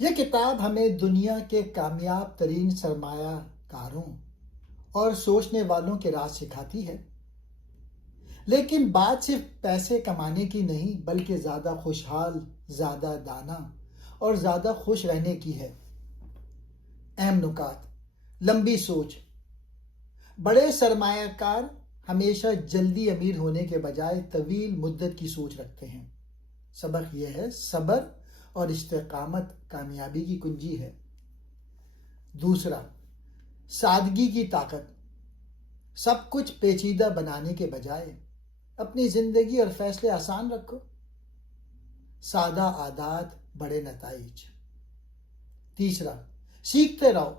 یہ کتاب ہمیں دنیا کے کامیاب ترین سرمایہ کاروں اور سوچنے والوں کے راز سکھاتی ہے، لیکن بات صرف پیسے کمانے کی نہیں بلکہ زیادہ خوشحال، زیادہ دانا اور زیادہ خوش رہنے کی ہے۔ اہم نکات: لمبی سوچ: بڑے سرمایہ کار ہمیشہ جلدی امیر ہونے کے بجائے طویل مدت کی سوچ رکھتے ہیں۔ سبق یہ ہے، صبر اور استقامت کامیابی کی کنجی ہے۔ دوسرا، سادگی کی طاقت: سب کچھ پیچیدہ بنانے کے بجائے اپنی زندگی اور فیصلے آسان رکھو۔ سادہ عادات، بڑے نتائج۔ تیسرا، سیکھتے رہو: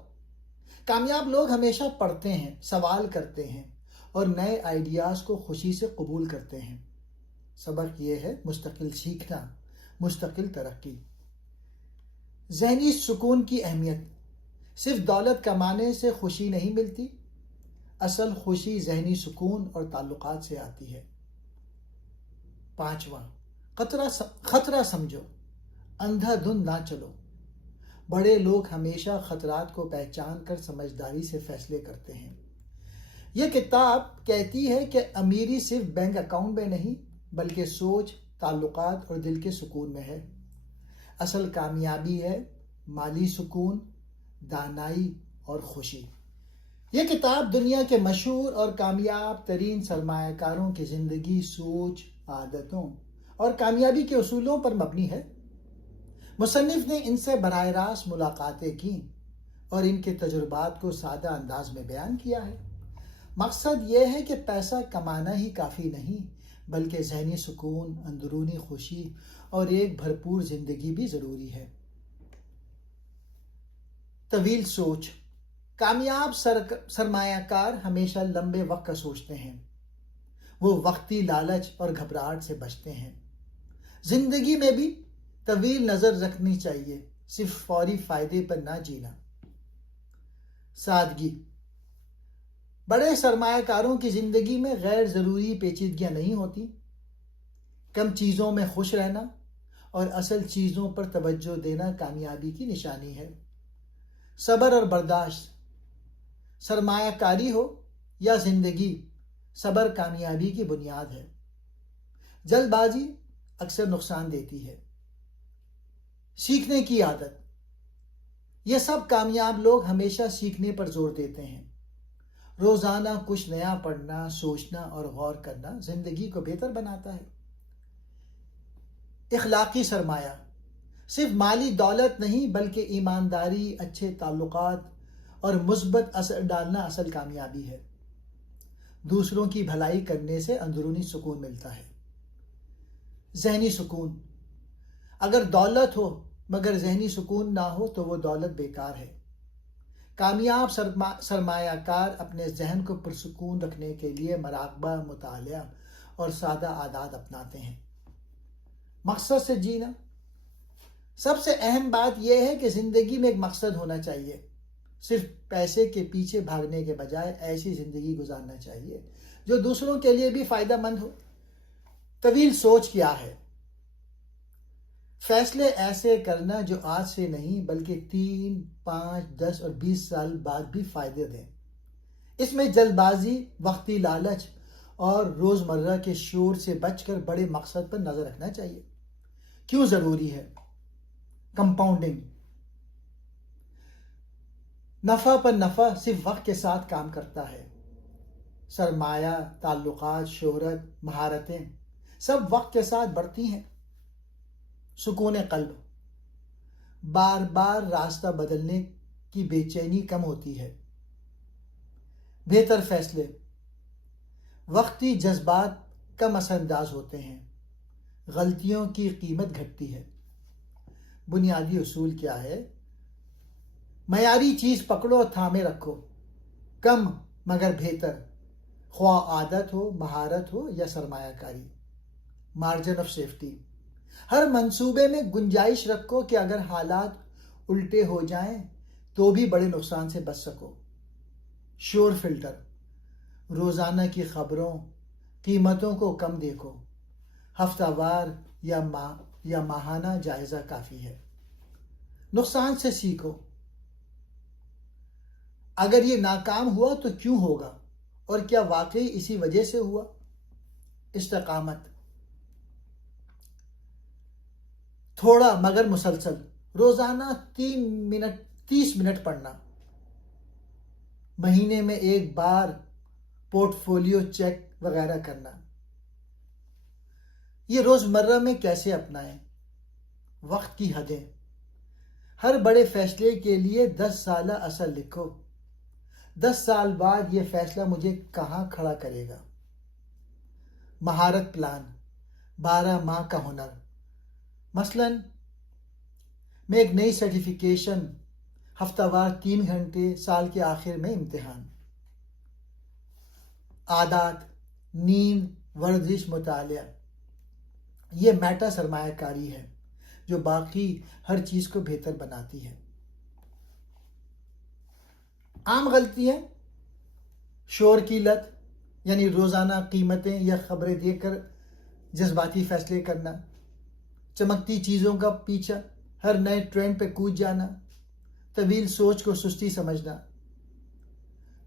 کامیاب لوگ ہمیشہ پڑھتے ہیں، سوال کرتے ہیں اور نئے آئیڈیاز کو خوشی سے قبول کرتے ہیں۔ سبق یہ ہے، مستقل سیکھنا، مستقل ترقی۔ ذہنی سکون کی اہمیت: صرف دولت کمانے سے خوشی نہیں ملتی، اصل خوشی ذہنی سکون اور تعلقات سے آتی ہے۔ پانچواں، خطرہ سمجھو، اندھا دھند نہ چلو۔ بڑے لوگ ہمیشہ خطرات کو پہچان کر سمجھداری سے فیصلے کرتے ہیں۔ یہ کتاب کہتی ہے کہ امیری صرف بینک اکاؤنٹ میں نہیں بلکہ سوچ، تعلقات اور دل کے سکون میں ہے۔ اصل کامیابی ہے مالی سکون، دانائی اور خوشی۔ یہ کتاب دنیا کے مشہور اور کامیاب ترین سرمایہ کاروں کی زندگی، سوچ، عادتوں اور کامیابی کے اصولوں پر مبنی ہے۔ مصنف نے ان سے براہ راست ملاقاتیں کی اور ان کے تجربات کو سادہ انداز میں بیان کیا ہے۔ مقصد یہ ہے کہ پیسہ کمانا ہی کافی نہیں بلکہ ذہنی سکون، اندرونی خوشی اور ایک بھرپور زندگی بھی ضروری ہے۔ طویل سوچ: کامیاب سرمایہ کار ہمیشہ لمبے وقت کا سوچتے ہیں۔ وہ وقتی لالچ اور گھبراہٹ سے بچتے ہیں۔ زندگی میں بھی طویل نظر رکھنی چاہیے، صرف فوری فائدے پر نہ جینا۔ سادگی: بڑے سرمایہ کاروں کی زندگی میں غیر ضروری پیچیدگیاں نہیں ہوتی۔ کم چیزوں میں خوش رہنا اور اصل چیزوں پر توجہ دینا کامیابی کی نشانی ہے۔ صبر اور برداشت: سرمایہ کاری ہو یا زندگی، صبر کامیابی کی بنیاد ہے۔ جلد بازی اکثر نقصان دیتی ہے۔ سیکھنے کی عادت: یہ سب کامیاب لوگ ہمیشہ سیکھنے پر زور دیتے ہیں۔ روزانہ کچھ نیا پڑھنا، سوچنا اور غور کرنا زندگی کو بہتر بناتا ہے۔ اخلاقی سرمایہ: صرف مالی دولت نہیں بلکہ ایمانداری، اچھے تعلقات اور مثبت اثر ڈالنا اصل کامیابی ہے۔ دوسروں کی بھلائی کرنے سے اندرونی سکون ملتا ہے۔ ذہنی سکون: اگر دولت ہو مگر ذہنی سکون نہ ہو تو وہ دولت بیکار ہے۔ کامیاب سرمایہ کار اپنے ذہن کو پرسکون رکھنے کے لیے مراقبہ، مطالعہ اور سادہ عادات اپناتے ہیں۔ مقصد سے جینا: سب سے اہم بات یہ ہے کہ زندگی میں ایک مقصد ہونا چاہیے۔ صرف پیسے کے پیچھے بھاگنے کے بجائے ایسی زندگی گزارنا چاہیے جو دوسروں کے لیے بھی فائدہ مند ہو۔ طویل سوچ کیا ہے؟ فیصلے ایسے کرنا جو آج سے نہیں بلکہ 3، 5، 10 اور 20 سال بعد بھی فائدے دیں۔ اس میں جلد بازی، وقتی لالچ اور روزمرہ کے شور سے بچ کر بڑے مقصد پر نظر رکھنا چاہیے۔ کیوں ضروری ہے؟ کمپاؤنڈنگ: نفع پر نفع صرف وقت کے ساتھ کام کرتا ہے۔ سرمایہ، تعلقات، شہرت، مہارتیں سب وقت کے ساتھ بڑھتی ہیں۔ سکون قلب: بار بار راستہ بدلنے کی بے چینی کم ہوتی ہے۔ بہتر فیصلے: وقتی جذبات کم اثر انداز ہوتے ہیں، غلطیوں کی قیمت گھٹتی ہے۔ بنیادی اصول کیا ہے؟ معیاری چیز پکڑو اور تھامے رکھو، کم مگر بہتر، خواہ عادت ہو، مہارت ہو یا سرمایہ کاری۔ مارجن آف سیفٹی: ہر منصوبے میں گنجائش رکھو کہ اگر حالات الٹے ہو جائیں تو بھی بڑے نقصان سے بچ سکو۔ شور فلٹر: روزانہ کی خبروں، قیمتوں کو کم دیکھو، ہفتہ وار یا ماہانہ جائزہ کافی ہے۔ نقصان سے سیکھو. اگر یہ ناکام ہوا تو کیوں ہوگا اور کیا واقعی اسی وجہ سے ہوا؟ استقامت. تھوڑا مگر مسلسل روزانہ 30 منٹ پڑھنا. مہینے میں ایک بار پورٹ فولیو چیک وغیرہ کرنا. یہ روزمرہ میں کیسے اپنائیں؟ وقت کی حدیں. ہر بڑے فیصلے کے لیے 10 سالہ اصل لکھو. 10 سال بعد یہ فیصلہ مجھے کہاں کھڑا کرے گا؟ مہارت پلان. 12 ماہ کا ہنر. مثلاً میں ایک نئی سرٹیفکیشن، ہفتہ وار 3 گھنٹے، سال کے آخر میں امتحان. عادات، نیند، ورزش، مطالعہ. یہ میٹا سرمایہ کاری ہے جو باقی ہر چیز کو بہتر بناتی ہے. عام غلطیاں: شور کی لت، یعنی روزانہ قیمتیں یا خبریں دیکھ کر جذباتی فیصلے کرنا. چمکتی چیزوں کا پیچھا، ہر نئے ٹرینڈ پہ کود جانا. طویل سوچ کو سستی سمجھنا.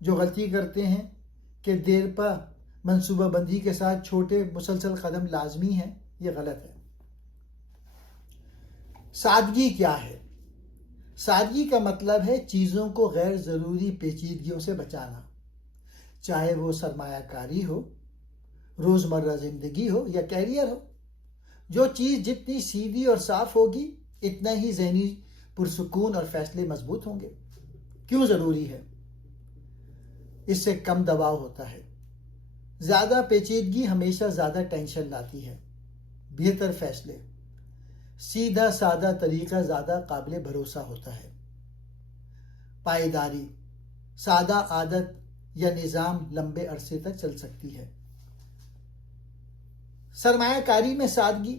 جو غلطی کرتے ہیں کہ دیر پا منصوبہ بندی کے ساتھ چھوٹے مسلسل قدم لازمی ہیں، یہ غلط ہے. سادگی کیا ہے؟ سادگی کا مطلب ہے چیزوں کو غیر ضروری پیچیدگیوں سے بچانا، چاہے وہ سرمایہ کاری ہو، روزمرہ زندگی ہو یا کیریئر ہو. جو چیز جتنی سیدھی اور صاف ہوگی اتنا ہی ذہنی پرسکون اور فیصلے مضبوط ہوں گے. کیوں ضروری ہے؟ اس سے کم دباؤ ہوتا ہے. زیادہ پیچیدگی ہمیشہ زیادہ ٹینشن لاتی ہے. بہتر فیصلے. سیدھا سادہ طریقہ زیادہ قابل بھروسہ ہوتا ہے. پائیداری. سادہ عادت یا نظام لمبے عرصے تک چل سکتی ہے. سرمایہ کاری میں سادگی.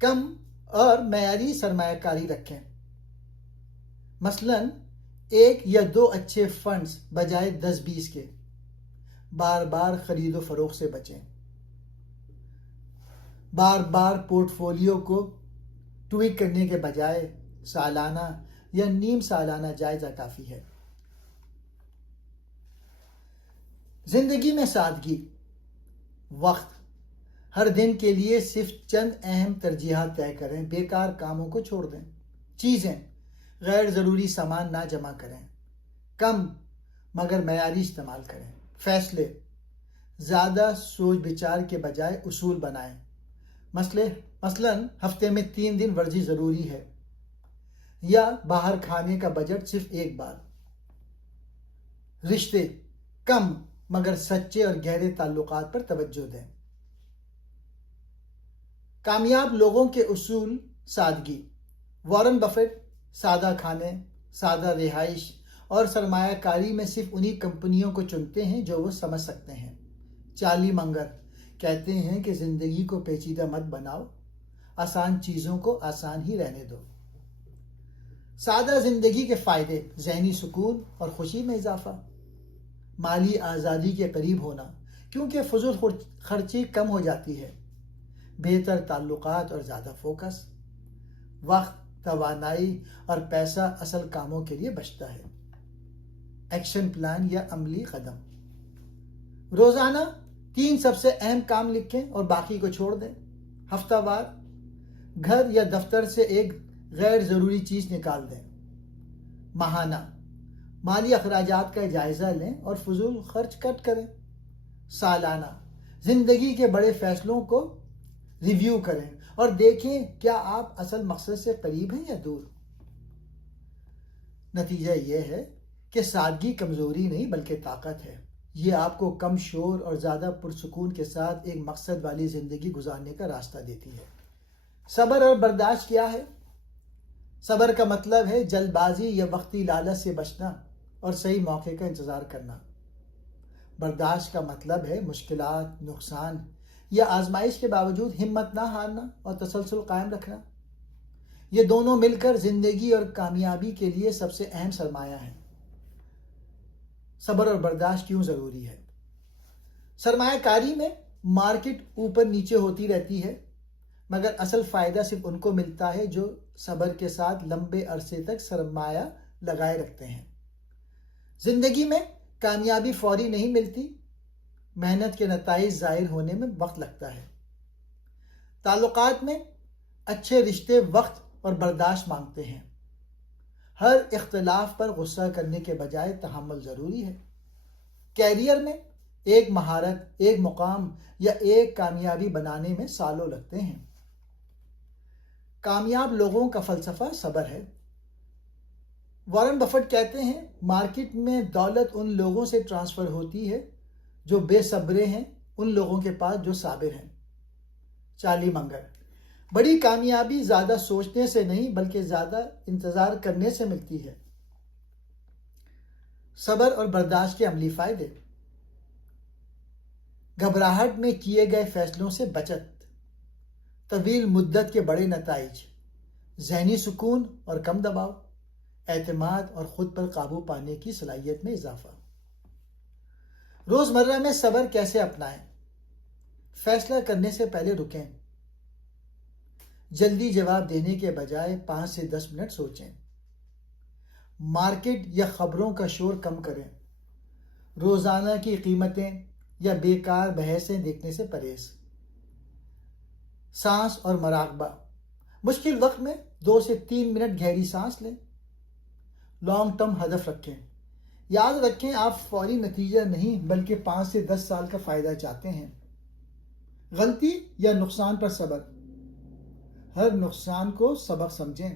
کم اور معیاری سرمایہ کاری رکھیں. مثلاً 1 یا 2 اچھے فنڈز بجائے 10-20 کے. بار بار خرید و فروخت سے بچیں. بار بار پورٹ فولیو کو ٹویک کرنے کے بجائے سالانہ یا نیم سالانہ جائزہ کافی ہے. زندگی میں سادگی. وقت. ہر دن کے لیے صرف چند اہم ترجیحات طے کریں. بیکار کاموں کو چھوڑ دیں. چیزیں. غیر ضروری سامان نہ جمع کریں. کم مگر معیاری استعمال کریں. فیصلے. زیادہ سوچ بچار کے بجائے اصول بنائیں. مثلاً ہفتے میں 3 دن ورزش ضروری ہے، یا باہر کھانے کا بجٹ صرف ایک بار. رشتے. کم مگر سچے اور گہرے تعلقات پر توجہ دیں. کامیاب لوگوں کے اصول. سادگی. وارن بفیٹ سادہ کھانے، سادہ رہائش اور سرمایہ کاری میں صرف انہی کمپنیوں کو چنتے ہیں جو وہ سمجھ سکتے ہیں. چارلی منگر کہتے ہیں کہ زندگی کو پیچیدہ مت بناؤ، آسان چیزوں کو آسان ہی رہنے دو. سادہ زندگی کے فائدے. ذہنی سکون اور خوشی میں اضافہ. مالی آزادی کے قریب ہونا، کیونکہ فضول خرچی کم ہو جاتی ہے. بہتر تعلقات اور زیادہ فوکس. وقت، توانائی اور پیسہ اصل کاموں کے لیے بچتا ہے. ایکشن پلان یا عملی قدم. روزانہ 3 سب سے اہم کام لکھیں اور باقی کو چھوڑ دیں. ہفتہ وار گھر یا دفتر سے ایک غیر ضروری چیز نکال دیں. ماہانہ مالی اخراجات کا جائزہ لیں اور فضول خرچ کٹ کریں. سالانہ زندگی کے بڑے فیصلوں کو ریویو کریں اور دیکھیں کیا آپ اصل مقصد سے قریب ہیں یا دور. نتیجہ یہ ہے کہ سادگی کمزوری نہیں بلکہ طاقت ہے. یہ آپ کو کم شور اور زیادہ پرسکون کے ساتھ ایک مقصد والی زندگی گزارنے کا راستہ دیتی ہے. صبر اور برداشت کیا ہے؟ صبر کا مطلب ہے جلد بازی یا وقتی لالچ سے بچنا اور صحیح موقع کا انتظار کرنا. برداشت کا مطلب ہے مشکلات، نقصان یا آزمائش کے باوجود ہمت نہ ہارنا اور تسلسل قائم رکھنا. یہ دونوں مل کر زندگی اور کامیابی کے لیے سب سے اہم سرمایہ ہیں. صبر اور برداشت کیوں ضروری ہے؟ سرمایہ کاری میں مارکیٹ اوپر نیچے ہوتی رہتی ہے. مگر اصل فائدہ صرف ان کو ملتا ہے جو صبر کے ساتھ لمبے عرصے تک سرمایہ لگائے رکھتے ہیں۔ زندگی میں کامیابی فوری نہیں ملتی، محنت کے نتائج ظاہر ہونے میں وقت لگتا ہے۔ تعلقات میں اچھے رشتے وقت اور برداشت مانگتے ہیں۔ ہر اختلاف پر غصہ کرنے کے بجائے تحمل ضروری ہے۔ کیریئر میں ایک مہارت، ایک مقام یا ایک کامیابی بنانے میں سالوں لگتے ہیں۔ کامیاب لوگوں کا فلسفہ صبر ہے۔ وارن بفٹ کہتے ہیں، مارکیٹ میں دولت ان لوگوں سے ٹرانسفر ہوتی ہے جو بے صبرے ہیں ان لوگوں کے پاس جو صابر ہیں۔ چارلی منگر۔ بڑی کامیابی زیادہ سوچنے سے نہیں بلکہ زیادہ انتظار کرنے سے ملتی ہے۔ صبر اور برداشت کے عملی فائدے۔ گھبراہٹ میں کیے گئے فیصلوں سے بچت، طویل مدت کے بڑے نتائج، ذہنی سکون اور کم دباؤ، اعتماد اور خود پر قابو پانے کی صلاحیت میں اضافہ۔ روزمرہ میں صبر کیسے اپنائیں؟ فیصلہ کرنے سے پہلے رکیں، جلدی جواب دینے کے بجائے 5 سے 10 منٹ سوچیں۔ مارکیٹ یا خبروں کا شور کم کریں، روزانہ کی قیمتیں یا بیکار بحثیں دیکھنے سے پرہیز۔ سانس اور مراقبہ، مشکل وقت میں 2 سے 3 منٹ گہری سانس لیں۔ لانگ ٹرم ہدف رکھیں، یاد رکھیں آپ فوری نتیجہ نہیں بلکہ 5 سے 10 سال کا فائدہ چاہتے ہیں۔ غلطی یا نقصان پر صبر، ہر نقصان کو سبق سمجھیں،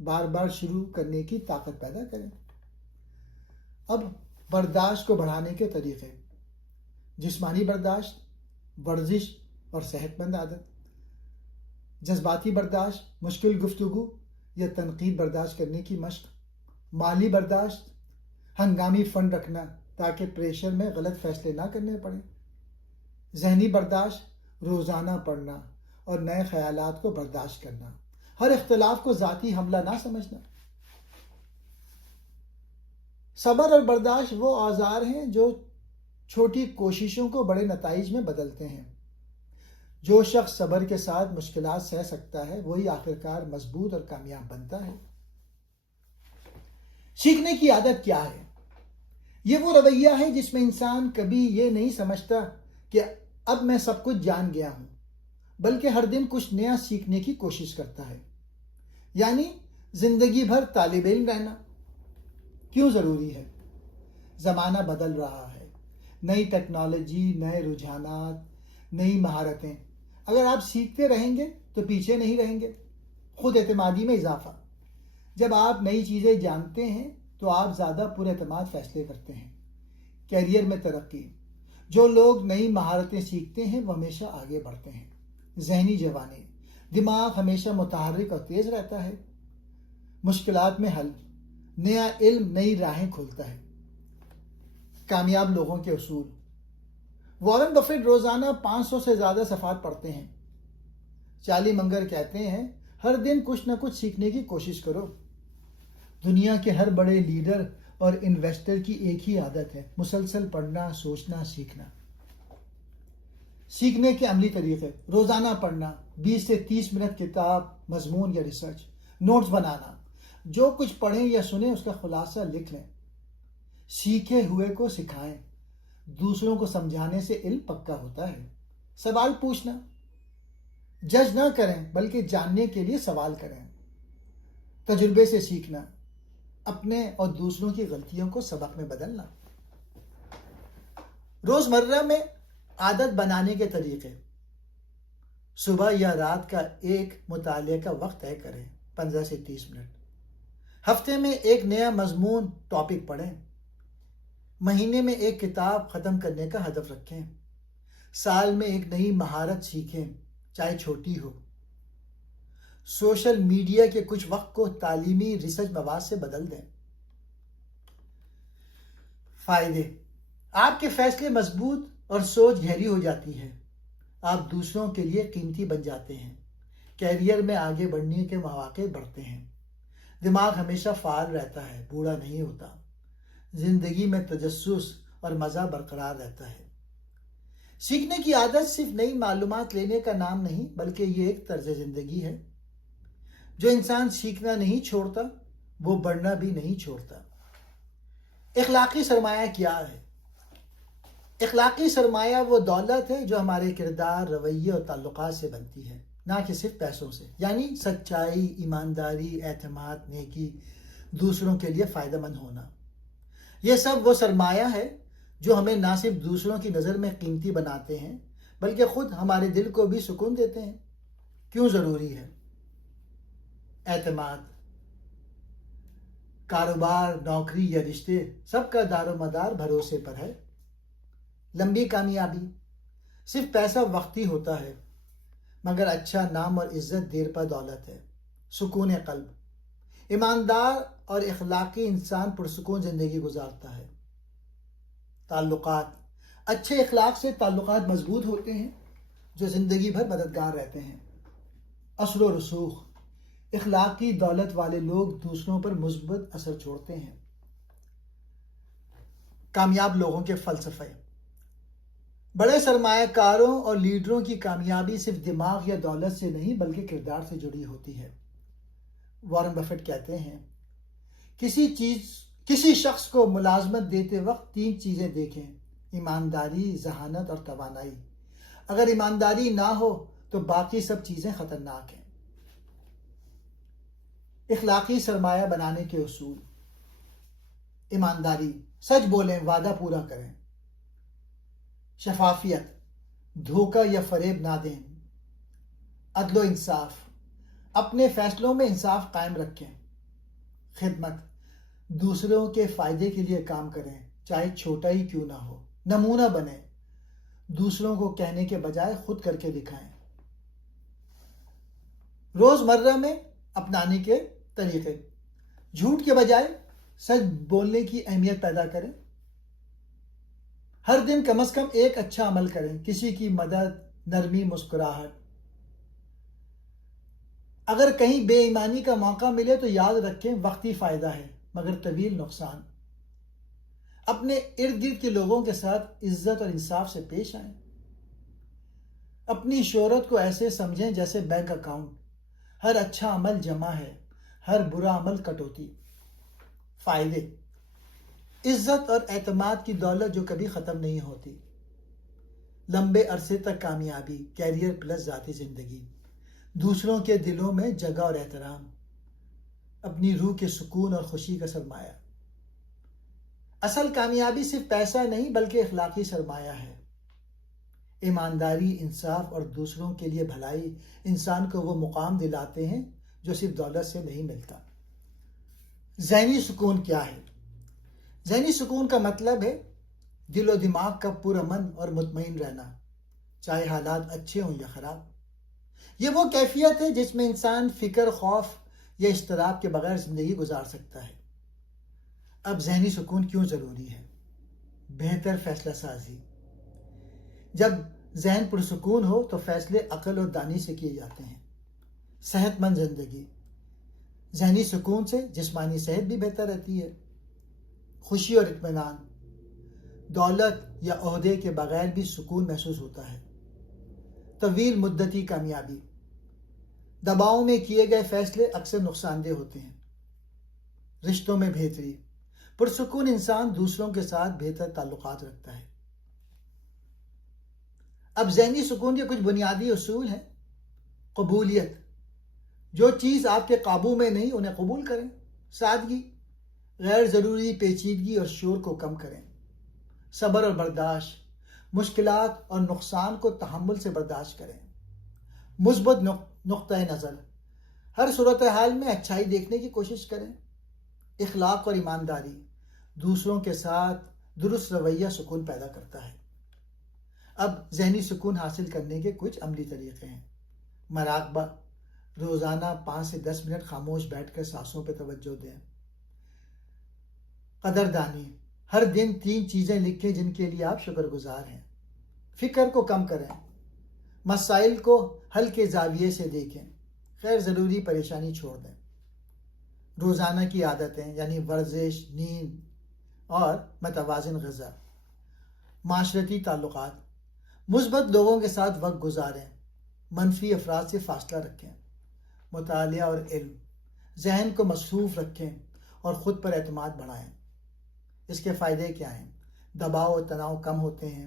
بار بار شروع کرنے کی طاقت پیدا کریں۔ اب برداشت کو بڑھانے کے طریقے۔ جسمانی برداشت، ورزش اور صحت مند عادت۔ جذباتی برداشت، مشکل گفتگو یا تنقید برداشت کرنے کی مشق۔ مالی برداشت، ہنگامی فنڈ رکھنا تاکہ پریشر میں غلط فیصلے نہ کرنے پڑیں۔ ذہنی برداشت، روزانہ پڑھنا اور نئے خیالات کو برداشت کرنا، ہر اختلاف کو ذاتی حملہ نہ سمجھنا۔ صبر اور برداشت وہ اوزار ہیں جو چھوٹی کوششوں کو بڑے نتائج میں بدلتے ہیں۔ جو شخص صبر کے ساتھ مشکلات سہ سکتا ہے وہی آخرکار مضبوط اور کامیاب بنتا ہے۔ سیکھنے کی عادت کیا ہے؟ یہ وہ رویہ ہے جس میں انسان کبھی یہ نہیں سمجھتا کہ اب میں سب کچھ جان گیا ہوں، بلکہ ہر دن کچھ نیا سیکھنے کی کوشش کرتا ہے۔ یعنی زندگی بھر طالب علم رہنا۔ کیوں ضروری ہے؟ زمانہ بدل رہا ہے، نئی ٹیکنالوجی، نئے رجحانات، نئی مہارتیں۔ اگر آپ سیکھتے رہیں گے تو پیچھے نہیں رہیں گے۔ خود اعتمادی میں اضافہ۔ جب آپ نئی چیزیں جانتے ہیں تو آپ زیادہ پر اعتماد فیصلے کرتے ہیں۔ کیریئر میں ترقی۔ جو لوگ نئی مہارتیں سیکھتے ہیں وہ ہمیشہ آگے بڑھتے ہیں۔ ذہنی جوانی۔ دماغ ہمیشہ متحرک اور تیز رہتا ہے۔ مشکلات میں حل۔ نیا علم نئی راہیں کھولتا ہے۔ کامیاب لوگوں کے اصول۔ وارن بفیٹ روزانہ 500 سے زیادہ صفحات پڑھتے ہیں۔ چارلی منگر کہتے ہیں، ہر دن کچھ نہ کچھ سیکھنے کی کوشش کرو۔ دنیا کے ہر بڑے لیڈر اور انویسٹر کی ایک ہی عادت ہے، مسلسل پڑھنا، سوچنا، سیکھنا۔ سیکھنے کے عملی طریقے۔ روزانہ پڑھنا، 20 سے 30 منٹ کتاب، مضمون یا ریسرچ۔ نوٹس بنانا، جو کچھ پڑھیں یا سنیں اس کا خلاصہ لکھ لیں۔ سیکھے ہوئے کو سکھائیں، دوسروں کو سمجھانے سے علم پکا ہوتا ہے۔ سوال پوچھنا، جج نہ کریں بلکہ جاننے کے لیے سوال کریں۔ تجربے سے سیکھنا، اپنے اور دوسروں کی غلطیوں کو سبق میں بدلنا۔ روزمرہ میں عادت بنانے کے طریقے۔ صبح یا رات کا ایک مطالعے کا وقت طے کریں، 15 سے 30 منٹ۔ ہفتے میں ایک نیا مضمون ٹاپک پڑھیں۔ مہینے میں ایک کتاب ختم کرنے کا ہدف رکھیں۔ سال میں ایک نئی مہارت سیکھیں، چاہے چھوٹی ہو۔ سوشل میڈیا کے کچھ وقت کو تعلیمی ریسرچ مواد سے بدل دیں۔ فائدے۔ آپ کے فیصلے مضبوط اور سوچ گہری ہو جاتی ہے۔ آپ دوسروں کے لیے قیمتی بن جاتے ہیں۔ کیریئر میں آگے بڑھنے کے مواقع بڑھتے ہیں۔ دماغ ہمیشہ فعال رہتا ہے، بوڑھا نہیں ہوتا۔ زندگی میں تجسس اور مزہ برقرار رہتا ہے۔ سیکھنے کی عادت صرف نئی معلومات لینے کا نام نہیں بلکہ یہ ایک طرز زندگی ہے۔ جو انسان سیکھنا نہیں چھوڑتا وہ بڑھنا بھی نہیں چھوڑتا۔ اخلاقی سرمایہ کیا ہے؟ اخلاقی سرمایہ وہ دولت ہے جو ہمارے کردار، رویے اور تعلقات سے بنتی ہے، نہ کہ صرف پیسوں سے۔ یعنی سچائی، ایمانداری، اعتماد، نیکی، دوسروں کے لیے فائدہ مند ہونا۔ یہ سب وہ سرمایہ ہے جو ہمیں نہ صرف دوسروں کی نظر میں قیمتی بناتے ہیں بلکہ خود ہمارے دل کو بھی سکون دیتے ہیں۔ کیوں ضروری ہے؟ اعتماد، کاروبار، نوکری یا رشتے، سب کا دار و مدار بھروسے پر ہے۔ لمبی کامیابی، صرف پیسہ وقتی ہوتا ہے مگر اچھا نام اور عزت دیر پا دولت ہے۔ سکون قلب، ایماندار اور اخلاقی انسان پرسکون زندگی گزارتا ہے۔ تعلقات، اچھے اخلاق سے تعلقات مضبوط ہوتے ہیں جو زندگی بھر مددگار رہتے ہیں۔ اثر و رسوخ، اخلاقی دولت والے لوگ دوسروں پر مثبت اثر چھوڑتے ہیں۔ کامیاب لوگوں کے فلسفے، بڑے سرمایہ کاروں اور لیڈروں کی کامیابی صرف دماغ یا دولت سے نہیں بلکہ کردار سے جڑی ہوتی ہے۔ وارن بفیٹ کہتے ہیں، کسی شخص کو ملازمت دیتے وقت 3 چیزیں دیکھیں: ایمانداری، ذہانت اور توانائی۔ اگر ایمانداری نہ ہو تو باقی سب چیزیں خطرناک ہیں۔ اخلاقی سرمایہ بنانے کے اصول: ایمانداری، سچ بولیں، وعدہ پورا کریں۔ شفافیت، دھوکہ یا فریب نہ دیں۔ عدل و انصاف، اپنے فیصلوں میں انصاف قائم رکھیں۔ خدمت، دوسروں کے فائدے کے لیے کام کریں چاہے چھوٹا ہی کیوں نہ ہو۔ نمونہ بنیں، دوسروں کو کہنے کے بجائے خود کر کے دکھائیں۔ روزمرہ میں اپنانے کے طریقے: جھوٹ کے بجائے سچ بولنے کی اہمیت پیدا کریں۔ ہر دن کم از کم ایک اچھا عمل کریں، کسی کی مدد، نرمی، مسکراہٹ۔ اگر کہیں بے ایمانی کا موقع ملے تو یاد رکھیں وقتی فائدہ ہے مگر طویل نقصان۔ اپنے ارد گرد کے لوگوں کے ساتھ عزت اور انصاف سے پیش آئیں۔ اپنی شہرت کو ایسے سمجھیں جیسے بینک اکاؤنٹ، ہر اچھا عمل جمع ہے، ہر برا عمل کٹوتی۔ فائدے: عزت اور اعتماد کی دولت جو کبھی ختم نہیں ہوتی۔ لمبے عرصے تک کامیابی، کیریئر پلس ذاتی زندگی۔ دوسروں کے دلوں میں جگہ اور احترام۔ اپنی روح کے سکون اور خوشی کا سرمایہ۔ اصل کامیابی صرف پیسہ نہیں بلکہ اخلاقی سرمایہ ہے۔ ایمانداری، انصاف اور دوسروں کے لیے بھلائی انسان کو وہ مقام دلاتے ہیں جو صرف دولت سے نہیں ملتا۔ ذہنی سکون کیا ہے؟ ذہنی سکون کا مطلب ہے دل و دماغ کا پرامن اور مطمئن رہنا، چاہے حالات اچھے ہوں یا خراب۔ یہ وہ کیفیت ہے جس میں انسان فکر، خوف یا اضطراب کے بغیر زندگی گزار سکتا ہے۔ اب ذہنی سکون کیوں ضروری ہے؟ بہتر فیصلہ سازی، جب ذہن پرسکون ہو تو فیصلے عقل اور دانی سے کیے جاتے ہیں۔ صحت مند زندگی، ذہنی سکون سے جسمانی صحت بھی بہتر رہتی ہے۔ خوشی اور اطمینان، دولت یا عہدے کے بغیر بھی سکون محسوس ہوتا ہے۔ طویل مدتی کامیابی، دباؤ میں کیے گئے فیصلے اکثر نقصان دہ ہوتے ہیں۔ رشتوں میں بہتری، پرسکون انسان دوسروں کے ساتھ بہتر تعلقات رکھتا ہے۔ اب ذہنی سکون کے کچھ بنیادی اصول ہیں۔ قبولیت، جو چیز آپ کے قابو میں نہیں انہیں قبول کریں۔ سادگی، غیر ضروری پیچیدگی اور شور کو کم کریں۔ صبر اور برداشت، مشکلات اور نقصان کو تحمل سے برداشت کریں۔ مثبت نقطۂ نظر، ہر صورتحال میں اچھائی دیکھنے کی کوشش کریں۔ اخلاق اور ایمانداری، دوسروں کے ساتھ درست رویہ سکون پیدا کرتا ہے۔ اب ذہنی سکون حاصل کرنے کے کچھ عملی طریقے ہیں۔ مراقبہ، روزانہ 5 سے 10 منٹ خاموش بیٹھ کر سانسوں پہ توجہ دیں۔ قدردانی، ہر دن 3 چیزیں لکھیں جن کے لیے آپ شکر گزار ہیں۔ فکر کو کم کریں، مسائل کو حل کے زاویے سے دیکھیں، غیر ضروری پریشانی چھوڑ دیں۔ روزانہ کی عادتیں یعنی ورزش، نیند اور متوازن غذا۔ معاشرتی تعلقات، مثبت لوگوں کے ساتھ وقت گزاریں، منفی افراد سے فاصلہ رکھیں، مطالعہ اور علم، ذہن کو مصروف رکھیں اور خود پر اعتماد بڑھائیں۔ اس کے فائدے کیا ہیں؟ دباؤ اور تناؤ کم ہوتے ہیں،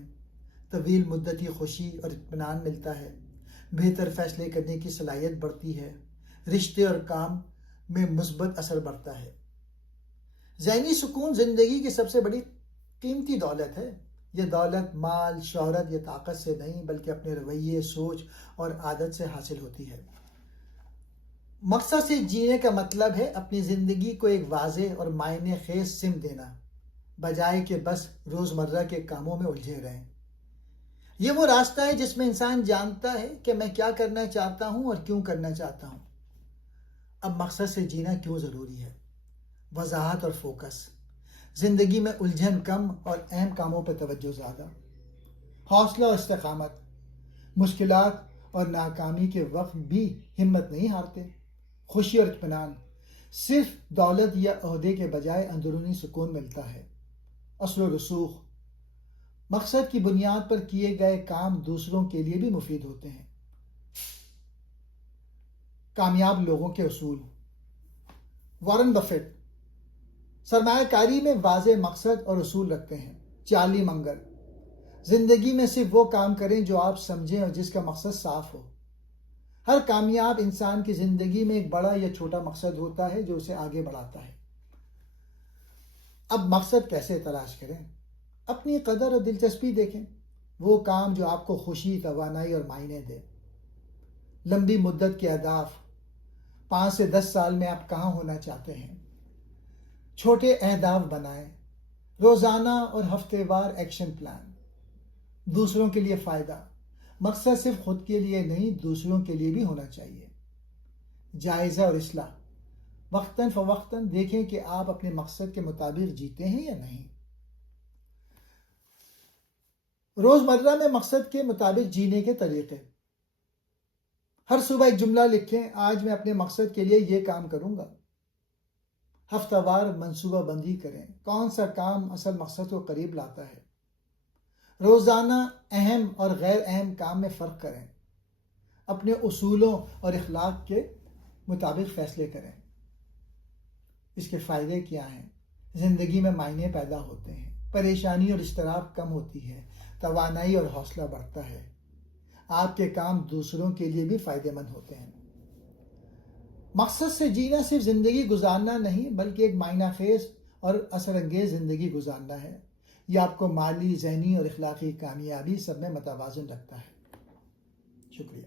طویل مدتی خوشی اور اطمینان ملتا ہے، بہتر فیصلے کرنے کی صلاحیت بڑھتی ہے، رشتے اور کام میں مثبت اثر بڑھتا ہے۔ ذہنی سکون زندگی کی سب سے بڑی قیمتی دولت ہے۔ یہ دولت مال، شہرت یا طاقت سے نہیں بلکہ اپنے رویے، سوچ اور عادت سے حاصل ہوتی ہے۔ مقصد سے جینے کا مطلب ہے اپنی زندگی کو ایک واضح اور معنی خیز سمت دینا، بجائے کہ بس روزمرہ کے کاموں میں الجھے رہیں۔ یہ وہ راستہ ہے جس میں انسان جانتا ہے کہ میں کیا کرنا چاہتا ہوں اور کیوں کرنا چاہتا ہوں۔ اب مقصد سے جینا کیوں ضروری ہے؟ وضاحت اور فوکس، زندگی میں الجھن کم اور اہم کاموں پر توجہ زیادہ۔ حوصلہ اور استقامت، مشکلات اور ناکامی کے وقت بھی ہمت نہیں ہارتے۔ خوشی اور اطمینان، صرف دولت یا عہدے کے بجائے اندرونی سکون ملتا ہے۔ اصل و رسوخ، مقصد کی بنیاد پر کیے گئے کام دوسروں کے لیے بھی مفید ہوتے ہیں۔ کامیاب لوگوں کے اصول۔ وارن بفیٹ سرمایہ کاری میں واضح مقصد اور اصول رکھتے ہیں۔ چارلی منگر، زندگی میں صرف وہ کام کریں جو آپ سمجھیں اور جس کا مقصد صاف ہو۔ ہر کامیاب انسان کی زندگی میں ایک بڑا یا چھوٹا مقصد ہوتا ہے جو اسے آگے بڑھاتا ہے۔ اب مقصد کیسے تلاش کریں؟ اپنی قدر اور دلچسپی دیکھیں، وہ کام جو آپ کو خوشی، توانائی اور معنی دے۔ لمبی مدت کے اہداف، 5 سے 10 سال میں آپ کہاں ہونا چاہتے ہیں؟ چھوٹے اہداف بنائیں، روزانہ اور ہفتے وار ایکشن پلان۔ دوسروں کے لیے فائدہ، مقصد صرف خود کے لیے نہیں دوسروں کے لیے بھی ہونا چاہیے۔ جائزہ اور اصلاح، وقتاً فوقتاً دیکھیں کہ آپ اپنے مقصد کے مطابق جیتے ہیں یا نہیں۔ روزمرہ میں مقصد کے مطابق جینے کے طریقے۔ ہر صبح ایک جملہ لکھیں، آج میں اپنے مقصد کے لیے یہ کام کروں گا۔ ہفتہ وار منصوبہ بندی کریں، کون سا کام اصل مقصد کو قریب لاتا ہے۔ روزانہ اہم اور غیر اہم کام میں فرق کریں۔ اپنے اصولوں اور اخلاق کے مطابق فیصلے کریں۔ اس کے فائدے کیا ہیں؟ زندگی میں معنی پیدا ہوتے ہیں، پریشانی اور اضطراب کم ہوتی ہے، توانائی اور حوصلہ بڑھتا ہے، آپ کے کام دوسروں کے لیے بھی فائدہ مند ہوتے ہیں۔ مقصد سے جینا صرف زندگی گزارنا نہیں بلکہ ایک معنی خیز اور اثر انگیز زندگی گزارنا ہے۔ یہ آپ کو مالی، ذہنی اور اخلاقی کامیابی سب میں متوازن رکھتا ہے۔ شکریہ۔